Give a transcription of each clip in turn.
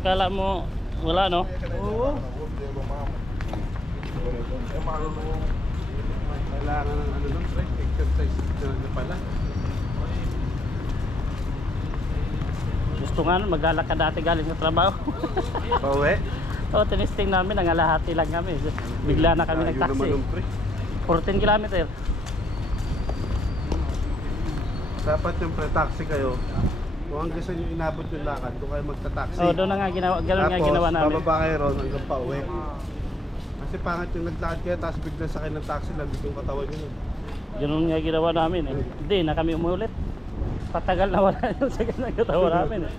Kala mo wala, no? Oo. Kailangan ng ano nun, exercise na pala. Gusto nga nun, maglalakad dati galing sa trabaho. Pauwi? Oo, tinisting namin, nangalahati lang kami. Bigla na kami nag-taxi. 14 kilometer. Dapat yung pre-taxi kayo. Kung ang gusto nyo inabot yung lakad, doon kayo magta-taxi. Oo, doon na nga ginawa, ganun nga ginawa namin. Tapos, bababa kayo ron hanggang pauwi. Kasi pangit yung naglakad kayo, tapos bigla sakay ng taxi lang, yung katawan nyo. Ganun nga ginawa namin eh. Hindi na kami umulit. Patagal na wala yung sakit ng katawan namin eh.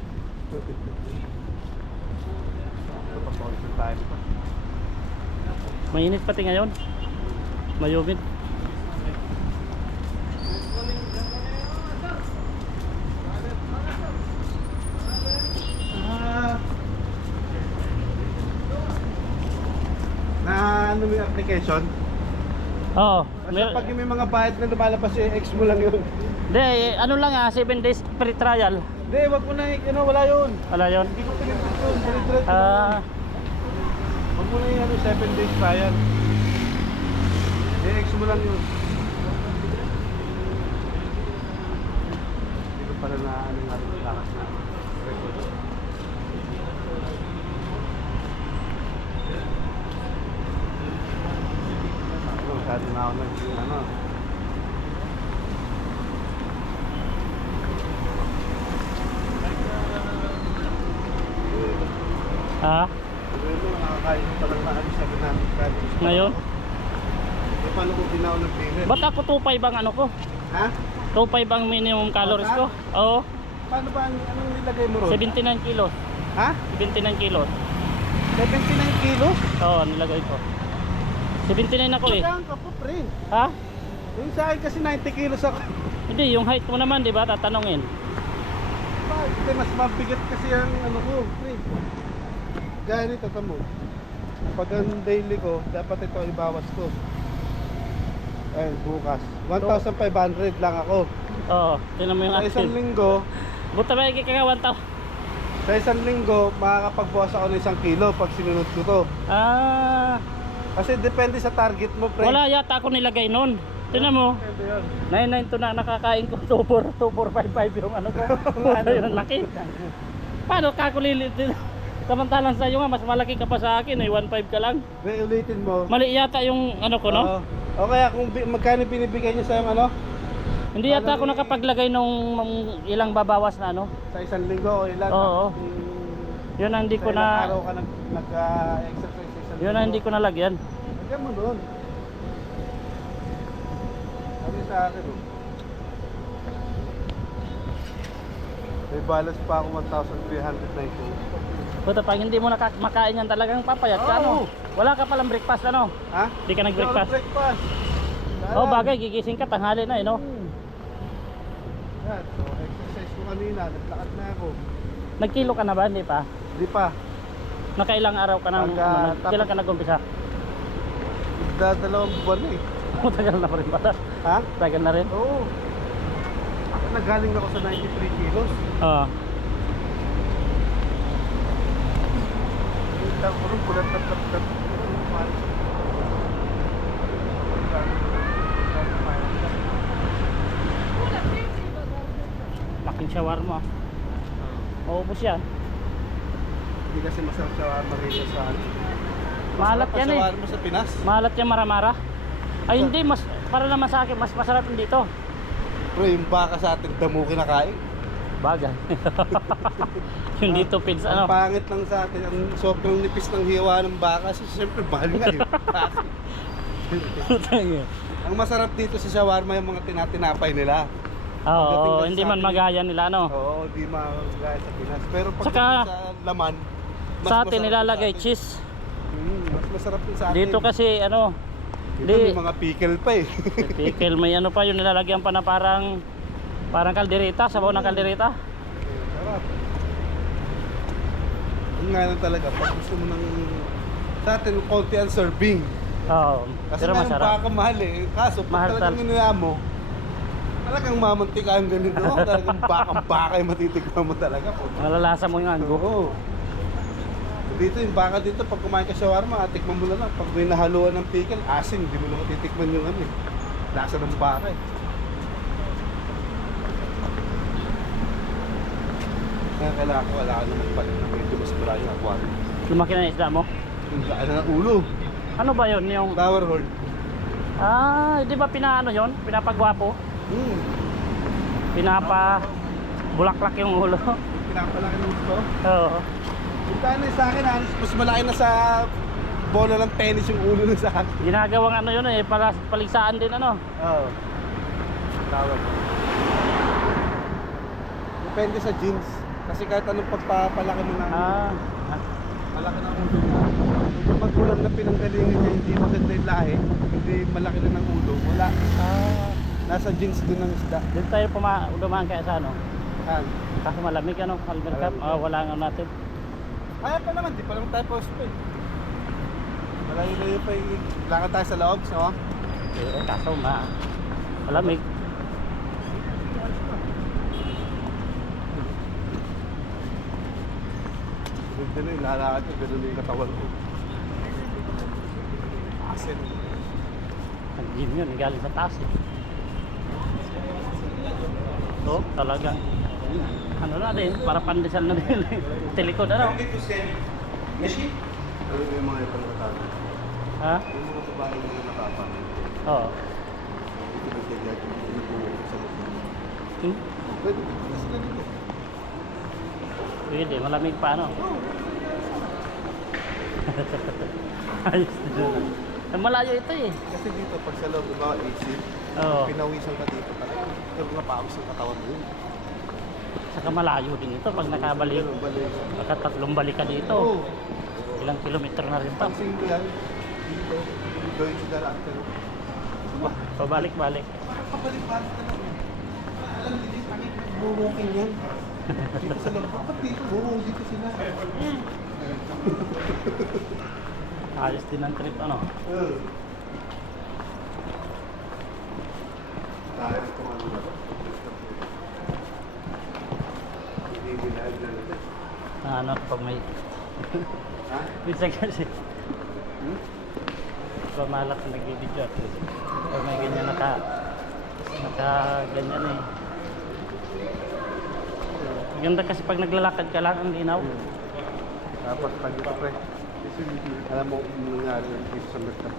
Napaponsel tayo pa. Mainit pati ngayon. Mayumid. Na ano yung application? Oo. Basta pag may mga bayad na lumalabas yung ex mo lang yun. Hindi, ano lang 7 days free trial. Hindi, wag mo na, ano, wala yun. Wala yun. Hindi ko pinipit yun, diretso. Wag mo na yung 7 days trial. Ex mo lang yun. Hindi ko pala na ano nga rin lakas na record. Masyado na ako ano. Ha? Nakakain ko palang na ano, 700 calories. Ngayon? Eh, paano kung di na ako nagpingin? Ba't ako 2.5 ang ano ko? Ha? 2.5 ang minimum calories ko? Oo. Paano ba, anong nilagay mo ron? 79 kilos. Ha? 79 kilos. 79 kilos? Oo, nilagay ko. 79 ako eh. Saan ka po, pre? Ha? Yung sa akin kasi 90 kilos ako. Hindi, yung height mo naman, di ba? Tatanungin. Kasi mas mabigat kasi ang ano ko, pre. Gaya nito, tamo. Pag ang daily ko, dapat ito ibawas ko. Ayun, bukas. 1,500 lang ako. Oo, tinan mo yung Sa isang active. linggo, Buta ba ikikagawan tao? sa isang linggo, makakapagbawas ako ng 1 kilo pag sinunod ko to. Ah, Kasi depende sa target mo, pre. wala yata ako nilagay nun. Tinan mo, Depende yun. 992 na nakakain ko 2455 yung ano ko. Ano yun, laki. Paano ka kulilit din? Samantalang sa iyo nga, mas malaki ka pa sa akin eh, 1.5 ka lang. May ulitin mo. Mali yata yung ano ko, no? Oo. O kaya kung magkano binibigay niyo sa yung ano? Hindi yata ako nakapaglagay nung ilang babawas na ano. Sa isang linggo o ilan? Oo. Yun ang hindi ko Sa ilang na araw ka nag-exercise sa isang yun ang hindi ko nalagyan. Lagyan mo doon. Sabi sa akin oh. May balance pa ako 1,390. Buta pag hindi mo makain yan talagang papayat ka, ano? Wala ka palang breakfast, ano? Ha? Hindi ka nag-breakfast? Breakfast. Oh, bagay, gigising ka, tanghali na eh, no? Yan, so exercise ko kanina, naglakad na ako. Nagkilo ka na ba? Hindi pa? Hindi pa. Nakailang araw ka nang, kailan ka nag-umpisa? Dalawang buwan na eh. Tagal na pa rin ba? Ha? Tagal na rin? Oo. Nagaling ako sa 93 kilos. Oo. Ang kurong kulat na tap. Laking shawarma. Maubos yan. Hindi kasi masarap shawarma rito sa ano. Mahalat yan eh. Shawarma sa Pinas. Mahalat yan maramara. Ay hindi, mas para naman sa akin, mas masarap yung dito. Bro, yung baka sa atin damo kinakain. Bagay. Yung dito pins Ang ano. pangit lang sa atin, ang sobrang nipis ng hiwa ng baka. Kasi siyempre mahal nga yun. Ang masarap dito sa shawarma yung mga tinatinapay nila. Oo, hindi man magaya nila ano. Oo, di magaya sa Pinas. Pero pag Saka, sa laman, mas Sa atin masarap nilalagay sa atin. cheese. Mas masarap din sa atin. Dito kasi ano, Dito di may mga pickle pa eh. pickle, may ano pa yung nilalagyan pa na parang kaldereta, sabaw ng kaldereta. Sarap. Ang nga lang talaga, pag gusto mo ng sa atin, konti ang serving. Oo, Kasi pero nga yung masarap. baka mahal eh. Kaso, pag Mahal talagang minaya mo, talagang mamantika ang ganito. Talagang bakang baka yung matitignan mo talaga po. Malalasa mo yung anggo. Oo. Dito yung baka dito, pag kumain ka shawarma, tikman mo na lang. Pag may nahaluan ng pickle, asin, hindi mo na matitikman yung ano eh. Lasa ng baka eh. Kaya kailangan ko, wala ka na magpalit na medyo mas malayo ang aquarium. Lumaki na yung isda mo? Yung laan na ng ulo. Ano ba yun? Yung... Tower horn. Ah, di ba pinaano yun? Pinapagwapo? Pinapa... Bulaklak yung ulo. Pinapalaki ng gusto. Oo. Yung tanay sa akin, mas malaki na sa bola ng tennis yung ulo na sa akin. Ginagawang ano yun eh, para paligsaan din ano. Oo. Tawag. Depende sa jeans. Kasi kahit anong pagpapalaki mo na malaki na ulo niya. Kung magulang na pinanggalingan niya, hindi maganda yung lahi, hindi malaki na ng ulo, wala. Nasa jeans din ng isda. Dito tayo dumaan kaya sa ano. Kasi malamig ano, Albert Cup. Wala nga natin. Kaya pa naman, di pa naman tayo posto eh. Malayo-layo pa yung lakad tayo sa loob, no? Eh, kaso malamig. Ganda na yung lalakad ko, gano'n yung katawan ko. Asin. Nag-gym yun, galing sa taas eh. No? Talagang ano na din, para pandesal na din. Telikod ano? Meshi? Ano yung mga ibang katalo? Ha? Yung mga babae yung nakapang. Oo. Ito nagdagdag, nagbubuo sa loob. Pwede, mas na dito. Pwede, malamig pa ano? Ayos din. Malayo ito eh. Kasi dito, pag sa loob, diba, AC, Oo. pinawisan ka dito talaga. Pero napawis ang katawan mo yun. Saka malayo din ito pag nakabalik. Ganun, balik. Pagkatatlong balik ka dito. Oo. Ilang kilometro na rin pa. Pansin ko yan, dito, doon sa director. Diba? Pabalik-balik. Kapalik-balik ka lang. Alam, hindi pangit, buwukin yan. Dito sa loob, bakit dito? Oo, dito sila. Ayos din ang trip ano. Tayo ito ano ba? Hindi binayad na natin. Ano pag may Ha? minsan kasi pamalat na nag-video at least. Pag may ganyan naka ganyan eh. Ganda kasi pag naglalakad ka lang ang linaw. Dapat pag dito pre. Kasi alam mo kung nangyari dito sa merkat.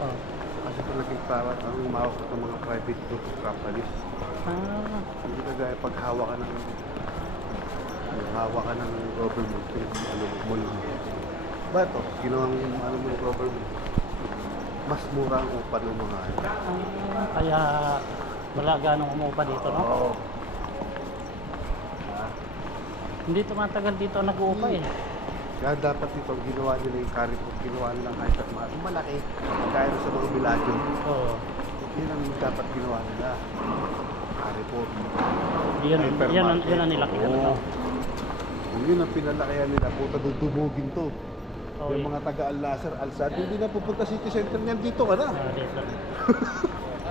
Oh. Kasi ito naging para ang umawak ng mga private group of companies. Hindi ka gaya pag hawa ka ng government ano mo. Ba ito, ginawang ano mo yung government. Mas mura ang upa ng mga Kaya wala ganong umupa dito, no? Oo. Hindi tumatagal dito nag-uupa eh. Kaya dapat ito, ginawa nila yung Carrefour, ginawa nilang kahit at malaki, kaya sa mga biladyo. Oo. Yun ang dapat ginawa nila. Carrefour. Yan ang nilakihan. Oo. Kung yun ang pinalakihan nila, puta dudumugin to. Oo, Yung mga taga-Al-Nasser, Al-Sad, hindi na pupunta city center niyan, dito ka na. Dito.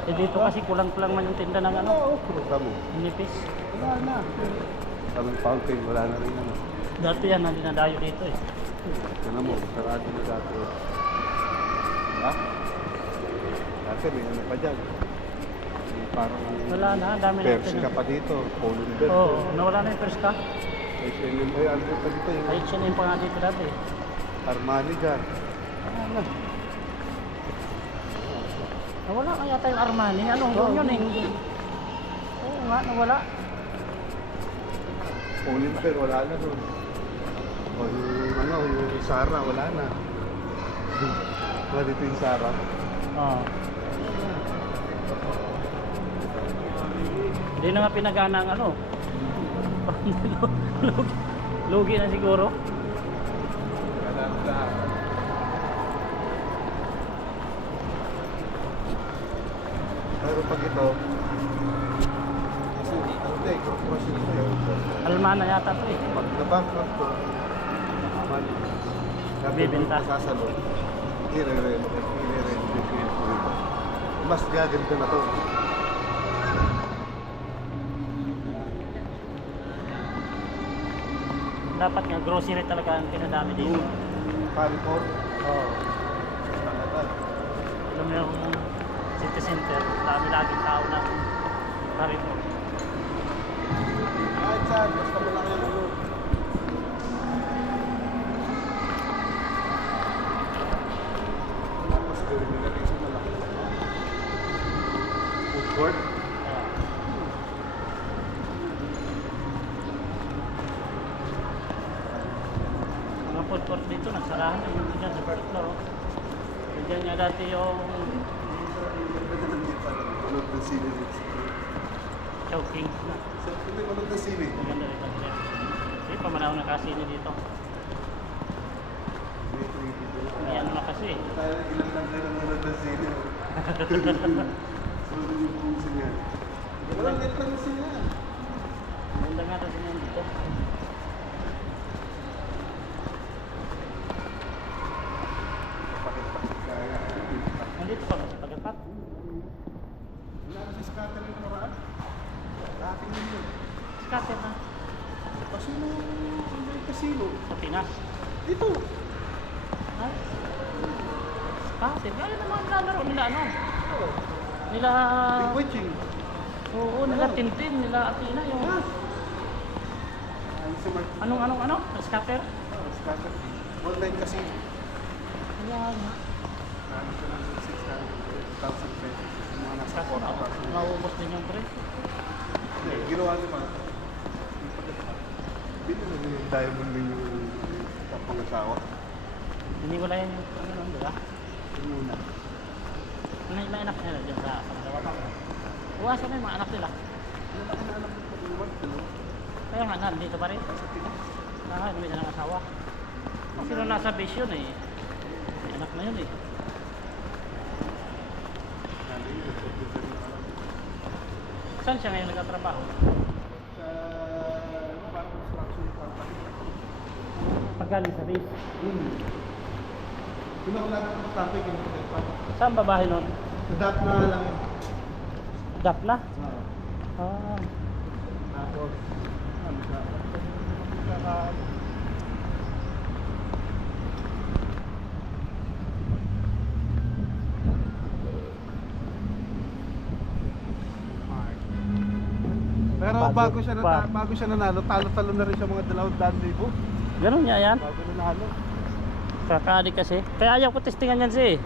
Eh dito kasi kulang-kulang man yung tinda ng ano. Oo, program mo. Nipis. Wala na. Tamang fountain, wala na rin ano. Dati yan, hindi nadayo dito eh. Tignan mo, sarado na dati. Ha? Kasi may ano pa dyan. Yung parang Wala na, dami na Persica pa dito, Polenberg. Oo, nawala na yung Perska. H&M, ay ano pa dito yung Ay, H&M pa nga dito dati. Armani dyan. Ano? Nawala nga yata yung Armani. Anong doon yun eh? Oo nga, nawala. Polenberg, wala na doon. O yung ano, yung Zara, wala na. Wala dito yung Zara. Oo. Hindi na nga pinagana ang ano. Lugi na siguro. Wala na. Pero pag ito, kasi hindi, corporation ito yun. Almana yata ito eh. Pag na-bankrupt ko, Bibenta. Sasalo. I-re-renovate ko ito. Mas gaganda na to. Dapat nga grocery talaga ang pinadami dito. Carrefour. Oo. Talaga. Alam mo yung city center, dami laging tao ng Carrefour. Kahit saan, basta malaki ang ano. Tapos gawin nila rin sa malaki. Food court. Mga food court dito, nagsarahan yung dyan sa first floor. Diyan nga dati yung Manood ng sine dito. choking. Sa hindi manood ng sine. Maganda rin kasi. Hindi pa manaw na kasino dito. May 3D doon. May ano na kasi. Tayo ilan lang kayo nanonood ng sine. So, yung puso niya. Walang net lang na sine yan. Maganda nga kasi yan dito. Pakit-pakit kaya. Nandito pa sa Tagapat. Wala na si scatter yung nakaraan. Ating yun yun. Scatter na. Kasi nung may casino. Sa Pinas. Dito. Ha? Scatter. Gaya naman lalaro nila ano. Oh. Nila... Big witching. Oo, nila Tintin, nila Athena yung... Ah. Ay, sa Mark. Ano? Scatter? Oh, scatter. Online casino. Kaya nga. Ano siya ng 600,000 pesos. Yung mga nasa Scatter na. 4,000. Maubos din yung pre. Hindi, ginawa niya pa. Binili niya yung diamond din yung kapangasawa. Hindi wala yan yung ano, di ba? Yung una. May anak nila dyan sa pangalawa pa. Uwasan mo yung mga anak nila. Yung laki na alam ko pag iwan, ano? Kaya nga, nandito pa rin. Sa Pinas. Hindi na ng asawa. Kasi nung nasa base yun eh. May anak na yun eh. Nalo yun, nagpapagod na alam. Saan siya ngayon nagtatrabaho? Sa, ano, parang construction company. Paggaling sa base. Pinakulaga ko sa topic, yung pa. Saan babae nun? Sa dat na lang yun. Dapla? Oo. Ah. Tapos, ano siya? Kaka- Pero bago siya nanalo, talo-talo na rin siya mga 200,000 Ganun niya yan. bago nanalo. Kakaadik kasi. Kaya ayaw ko testingan yan siya eh.